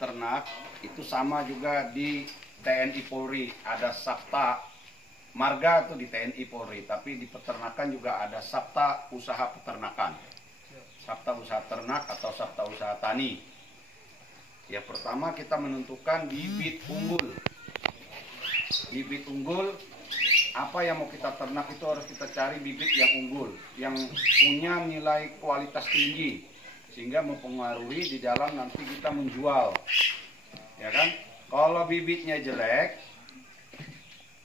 peternak itu sama juga di TNI Polri, ada Sabta Marga itu di TNI Polri, tapi di peternakan juga ada Sabta Usaha Peternakan, Sabta Usaha Ternak atau Sabta Usaha Tani. Ya, pertama kita menentukan bibit unggul. Bibit unggul, apa yang mau kita ternak itu harus kita cari bibit yang unggul, yang punya nilai kualitas tinggi, sehingga mempengaruhi di dalam nanti kita menjual. Ya kan? Kalau bibitnya jelek,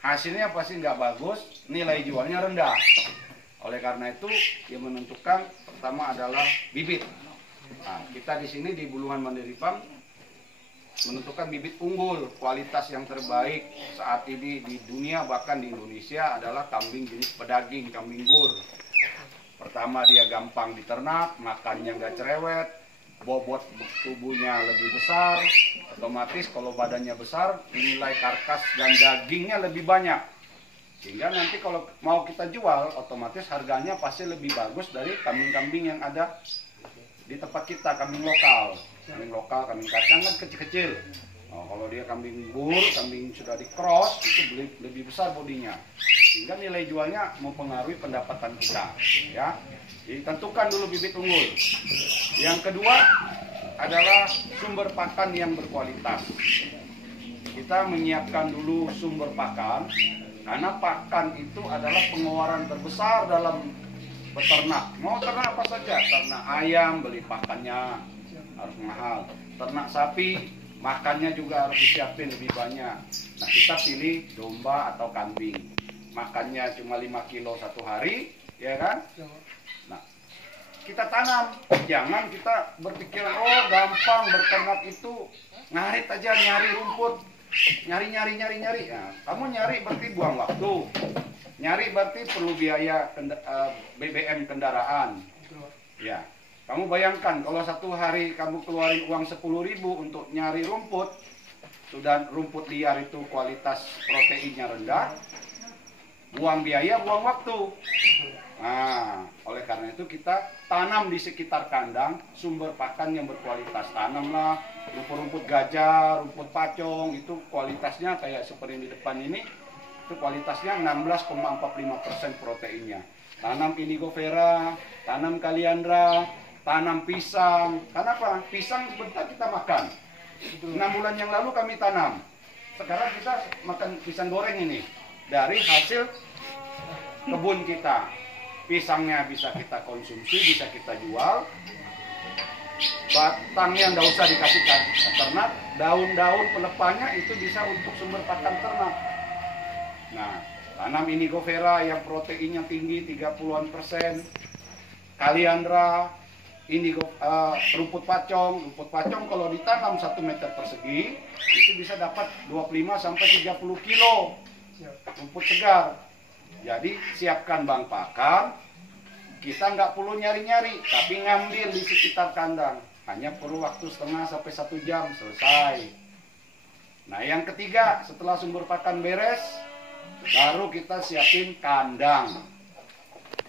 hasilnya pasti nggak bagus, nilai jualnya rendah. Oleh karena itu, yang menentukan pertama adalah bibit. Nah, kita di sini di Bulungan Mandiri Farm menentukan bibit unggul, kualitas yang terbaik saat ini di dunia, bahkan di Indonesia adalah kambing jenis pedaging, kambing bur. Pertama, dia gampang diternak, makannya nggak cerewet, bobot tubuhnya lebih besar, otomatis kalau badannya besar, nilai karkas dan dagingnya lebih banyak. Sehingga nanti kalau mau kita jual, otomatis harganya pasti lebih bagus dari kambing-kambing yang ada di tempat kita, kambing lokal. Kambing lokal, kambing kacang kan kecil-kecil. Nah, kalau dia kambing bur, kambing sudah di cross, itu lebih besar bodinya. Sehingga nilai jualnya mempengaruhi pendapatan kita. Ya, jadi tentukan dulu bibit unggul. Yang kedua adalah sumber pakan yang berkualitas. Kita menyiapkan dulu sumber pakan, karena pakan itu adalah pengeluaran terbesar dalam beternak. Mau ternak apa saja, ternak ayam beli pakannya harus mahal, ternak sapi makannya juga harus disiapin lebih banyak. Nah, kita pilih domba atau kambing, makannya cuma 5 kilo satu hari, ya kan? Nah, kita tanam, jangan kita berpikir oh gampang berternak itu ngarit aja, nyari rumput, nyari. Nah, kamu nyari berarti buang waktu, nyari berarti perlu biaya BBM kendaraan. Ya, kamu bayangkan kalau satu hari kamu keluarin uang 10.000 untuk nyari rumput, sudah rumput liar itu kualitas proteinnya rendah, buang biaya, buang waktu. Nah, oleh karena itu kita tanam di sekitar kandang sumber pakan yang berkualitas. Tanamlah rumput-rumput gajah, rumput pacong, itu kualitasnya kayak seperti di depan ini, itu kualitasnya 16,45% proteinnya. Tanam indigo vera, tanam kaliandra, tanam pisang. Kenapa? Pisang sebentar kita makan. 6 bulan yang lalu kami tanam. Sekarang kita makan pisang goreng ini dari hasil kebun kita. Pisangnya bisa kita konsumsi, bisa kita jual. Batangnya nggak usah dikasih ternak, daun-daun pelepahnya itu bisa untuk sumber pakan ternak. Nah, tanam indigo vera yang proteinnya tinggi 30-an%, kaliandra, indigo rumput pacong. Rumput pacong kalau ditanam 1 meter persegi itu bisa dapat 25-30 kilo rumput segar. Jadi siapkan bank pakan, kita nggak perlu nyari-nyari, tapi ngambil di sekitar kandang. Hanya perlu waktu setengah sampai 1 jam, selesai. Nah, yang ketiga, setelah sumber pakan beres, baru kita siapin kandang.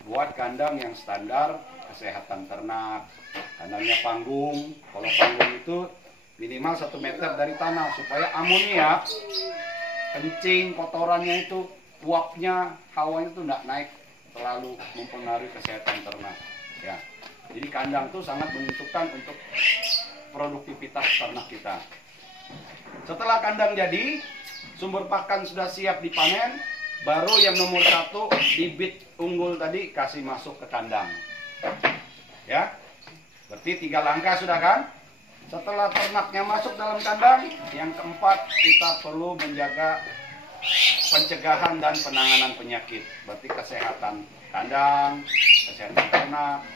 Buat kandang yang standar kesehatan ternak. Kandangnya panggung, kalau panggung itu minimal 1 meter dari tanah, supaya amoniak, kencing, kotorannya itu, uapnya, hawanya itu nggak naik terlalu mempengaruhi kesehatan ternak. Ya, jadi kandang itu sangat menentukan untuk produktivitas ternak kita. Setelah kandang jadi, sumber pakan sudah siap dipanen, baru yang nomor 1 bibit unggul tadi kasih masuk ke kandang. Ya, berarti 3 langkah sudah kan? Setelah ternaknya masuk dalam kandang, yang keempat kita perlu menjaga pencegahan dan penanganan penyakit. Berarti kesehatan kandang, kesehatan ternak,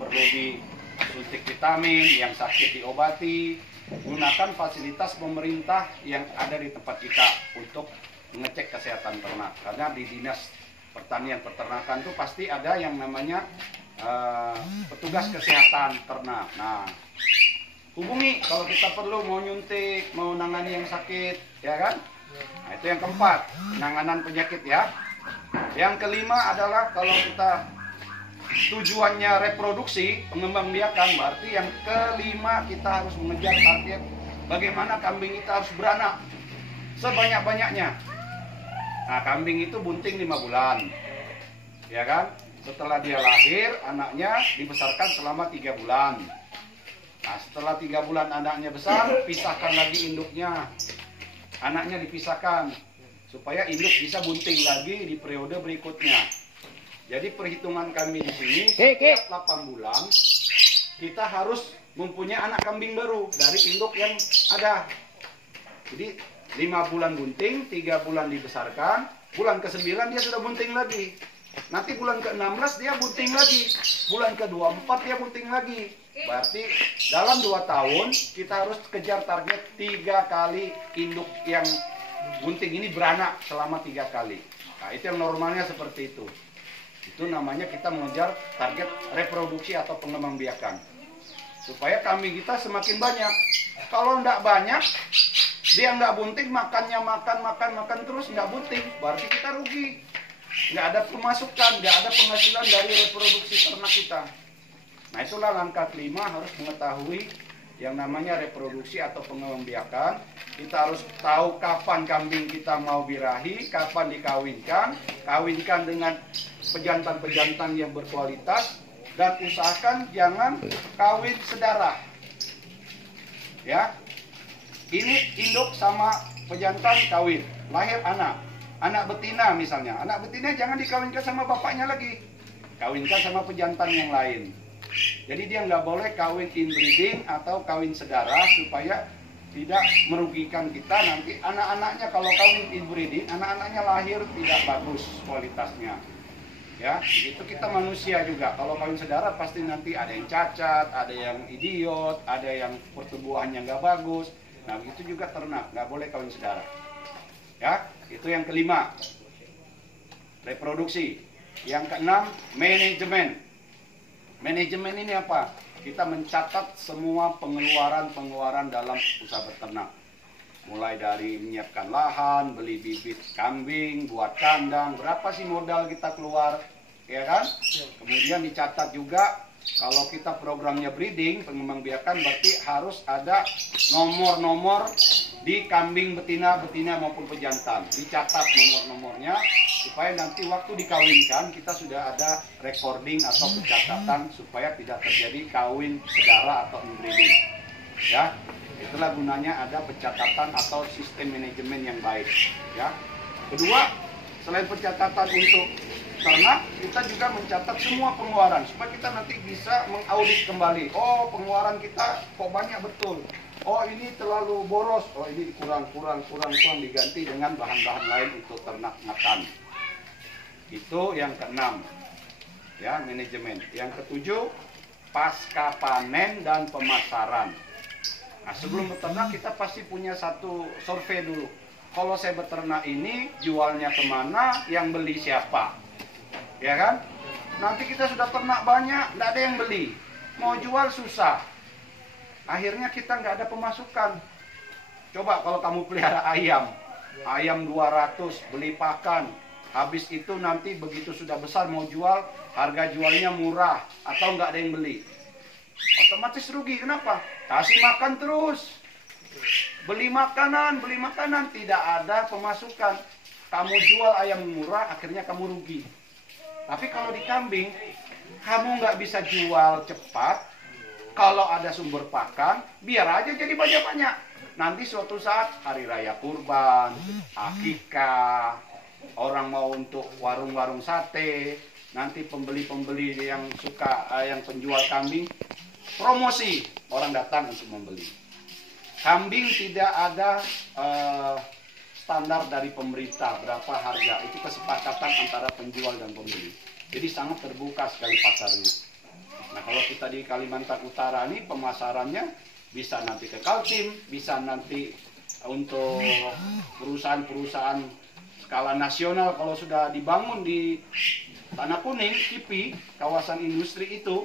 perlu disuntik vitamin, yang sakit diobati. Gunakan fasilitas pemerintah yang ada di tempat kita untuk mengecek kesehatan ternak. Karena di Dinas Pertanian Peternakan itu pasti ada yang namanya petugas kesehatan ternak. Nah, hubungi kalau kita perlu mau nyuntik, mau nangani yang sakit, ya kan? Nah, itu yang keempat, penanganan penyakit ya. Yang kelima adalah kalau kita tujuannya reproduksi, pengembang biakan, berarti yang kelima kita harus mengejar target bagaimana kambing kita harus beranak sebanyak-banyaknya. Nah, kambing itu bunting 5 bulan, ya kan? Setelah dia lahir, anaknya dibesarkan selama 3 bulan. Nah, setelah 3 bulan anaknya besar, pisahkan lagi induknya. Anaknya dipisahkan supaya induk bisa bunting lagi di periode berikutnya. Jadi perhitungan kami di sini setiap 8 bulan kita harus mempunyai anak kambing baru dari induk yang ada. Jadi 5 bulan bunting, 3 bulan dibesarkan, bulan ke-9 dia sudah bunting lagi. Nanti bulan ke-16 dia bunting lagi, bulan ke-24 dia bunting lagi. Berarti dalam 2 tahun kita harus kejar target 3 kali induk yang bunting ini beranak selama 3 kali. Nah, itu yang normalnya seperti itu. Itu namanya kita mengejar target reproduksi atau pengembangbiakan. Supaya kambing kita semakin banyak. Kalau enggak banyak, dia enggak bunting, makannya makan terus enggak bunting, berarti kita rugi. Enggak ada pemasukan, enggak ada penghasilan dari reproduksi ternak kita. Nah, itulah langkah kelima, harus mengetahui yang namanya reproduksi atau pengembangbiakan. Kita harus tahu kapan kambing kita mau birahi, kapan dikawinkan, kawinkan dengan pejantan-pejantan yang berkualitas, dan usahakan jangan kawin sedara. Ya, ini induk sama pejantan kawin, lahir anak betina misalnya. Anak betina jangan dikawinkan sama bapaknya lagi, kawinkan sama pejantan yang lain. Jadi dia nggak boleh kawin inbreeding atau kawin sedara supaya tidak merugikan kita. Nanti anak-anaknya kalau kawin inbreeding, anak-anaknya lahir tidak bagus kualitasnya. Ya, itu kita manusia juga. Kalau kawin sedara pasti nanti ada yang cacat, ada yang idiot, ada yang pertumbuhannya nggak bagus. Nah, begitu juga ternak, nggak boleh kawin sedara. Ya, itu yang kelima, reproduksi. Yang keenam, manajemen. Manajemen ini apa? Kita mencatat semua pengeluaran dalam usaha beternak. Mulai dari menyiapkan lahan, beli bibit kambing, buat kandang, berapa sih modal kita keluar, ya kan? Kemudian dicatat juga, kalau kita programnya breeding, pengembangbiakan, berarti harus ada nomor-nomor di kambing betina maupun pejantan. Dicatat nomor-nomornya, supaya nanti waktu dikawinkan kita sudah ada recording atau pencatatan supaya tidak terjadi kawin sedara atau inbreeding. Ya, itulah gunanya ada pencatatan atau sistem manajemen yang baik. Ya. Kedua, selain pencatatan untuk ternak, kita juga mencatat semua pengeluaran supaya kita nanti bisa mengaudit kembali. Oh, pengeluaran kita kok banyak betul. Oh, ini terlalu boros. Oh, ini kurang diganti dengan bahan-bahan lain untuk ternak makan. Itu yang keenam, ya, manajemen. Yang ketujuh, pasca panen dan pemasaran. Nah, sebelum beternak kita pasti punya satu survei dulu. Kalau saya beternak ini jualnya kemana, yang beli siapa, ya kan? Nanti kita sudah ternak banyak, nggak ada yang beli, mau jual susah. Akhirnya kita nggak ada pemasukan. Coba kalau kamu pelihara ayam 200, beli pakan. Habis itu nanti begitu sudah besar mau jual, harga jualnya murah atau nggak ada yang beli. Otomatis rugi. Kenapa? Kasih makan terus. Beli makanan, tidak ada pemasukan. Kamu jual ayam murah, akhirnya kamu rugi. Tapi kalau di kambing, kamu nggak bisa jual cepat. Kalau ada sumber pakan, biar aja jadi banyak-banyak. Nanti suatu saat hari raya kurban, akikah, orang mau untuk warung-warung sate, nanti pembeli-pembeli yang suka, yang penjual kambing, promosi, orang datang untuk membeli. Kambing tidak ada standar dari pemerintah berapa harga, itu kesepakatan antara penjual dan pembeli. Jadi sangat terbuka sekali pasarnya. Nah, kalau kita di Kalimantan Utara ini pemasarannya bisa nanti ke Kaltim, bisa nanti untuk perusahaan-perusahaan skala nasional kalau sudah dibangun di Tanah Kuning, KIPI, kawasan industri itu,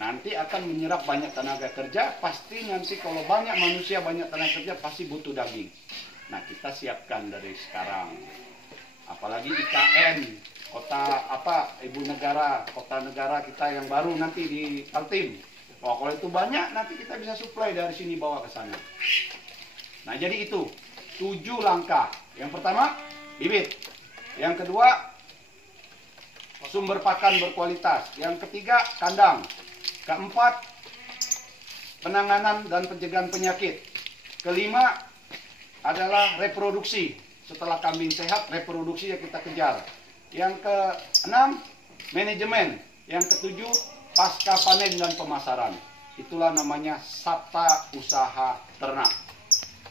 nanti akan menyerap banyak tenaga kerja. Pasti nanti kalau banyak manusia, banyak tenaga kerja, pasti butuh daging. Nah, kita siapkan dari sekarang. Apalagi IKN, ibu negara, kota negara kita yang baru nanti di Kaltim. Oh, kalau itu banyak, nanti kita bisa supply dari sini bawa ke sana. Nah, jadi itu 7 langkah. Yang pertama, bibit. Yang kedua, sumber pakan berkualitas. Yang ketiga, kandang. Keempat, penanganan dan pencegahan penyakit. Kelima adalah reproduksi. Setelah kambing sehat, reproduksi yang kita kejar. Yang keenam, manajemen. Yang ketujuh, pasca panen dan pemasaran. Itulah namanya Sabta Usaha Ternak.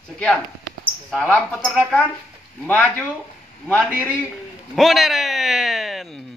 Sekian. Salam peternakan, maju, mandiri, modern.